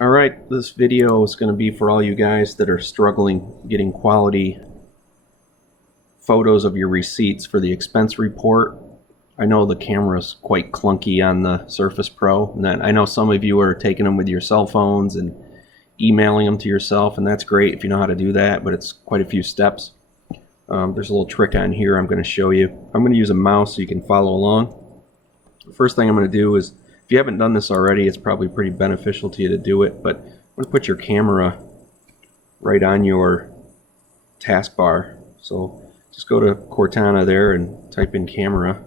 Alright, this video is going to be for all you guys that are struggling getting quality photos of your receipts for the expense report. I know the camera's quite clunky on the Surface Pro, and I know some of you are taking them with your cell phones and emailing them to yourself, and that's great if you know how to do that, but it's quite a few steps. There's a little trick on here I'm going to show you. I'm going to use a mouse so you can follow along. The first thing I'm going to do is, if you haven't done this already, it's probably pretty beneficial to you to do it, but I'm going to put your camera right on your taskbar. So just go to Cortana there and type in camera,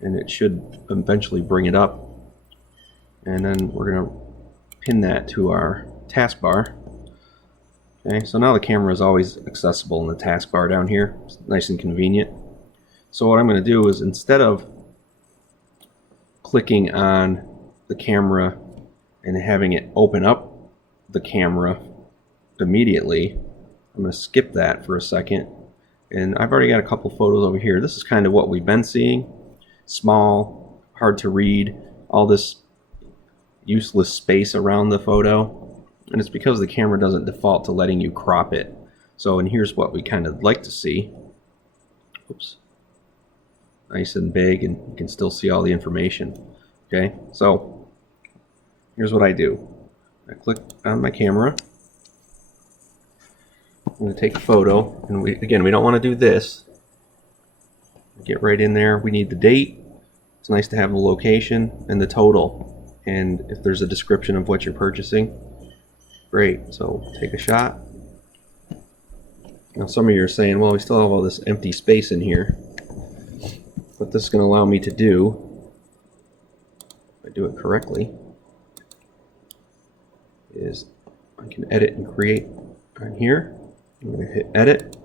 and it should eventually bring it up. And then we're going to pin that to our taskbar. Okay, so now the camera is always accessible in the taskbar down here. It's nice and convenient. So what I'm going to do is, instead of clicking on the camera and having it open up the camera immediately, I'm going to skip that for a second. And I've already got a couple photos over here. This is kind of what we've been seeing. Small, hard to read, all this useless space around the photo. And it's because the camera doesn't default to letting you crop it. So, and here's what we kind of like to see. Oops. Nice and big, and you can still see all the information. Okay, so here's what I do. I click on my camera. I'm going to take a photo, and we don't want to do this. Get right in there. We need the date. It's nice to have the location and the total, and if there's a description of what you're purchasing. Great. So take a shot. Now some of you are saying, well, we still have all this empty space in here. What this is going to allow me to do, if I do it correctly, is I can edit and create on here. I'm going to hit edit.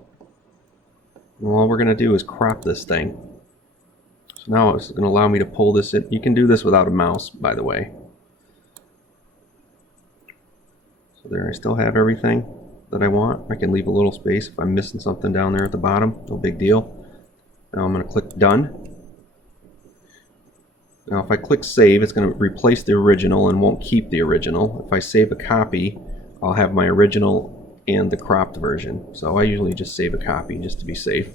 And all we're going to do is crop this thing. So now it's going to allow me to pull this in. You can do this without a mouse, by the way. So there, I still have everything that I want. I can leave a little space if I'm missing something down there at the bottom. No big deal. Now I'm going to click done. Now if I click save, it's going to replace the original and won't keep the original. If I save a copy, I'll have my original and the cropped version. So I usually just save a copy just to be safe.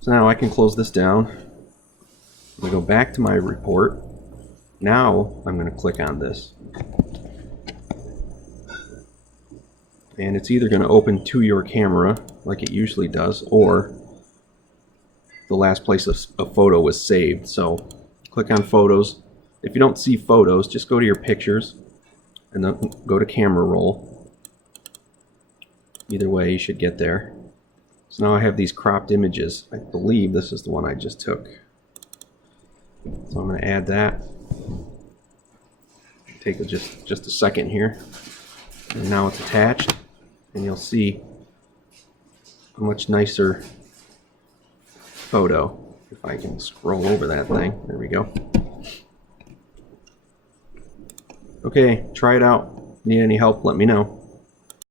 So now I can close this down. I'm going to go back to my report. Now I'm going to click on this. And it's either going to open to your camera like it usually does, or the last place a photo was saved. So click on photos. If you don't see photos, just go to your pictures and then go to camera roll. Either way, you should get there. So now I have these cropped images. I believe this is the one I just took. So I'm going to add that. Take just a second here. And now it's attached. And you'll see a much nicer photo. If I can scroll over that thing. There we go. Okay, try it out. Need any help, let me know.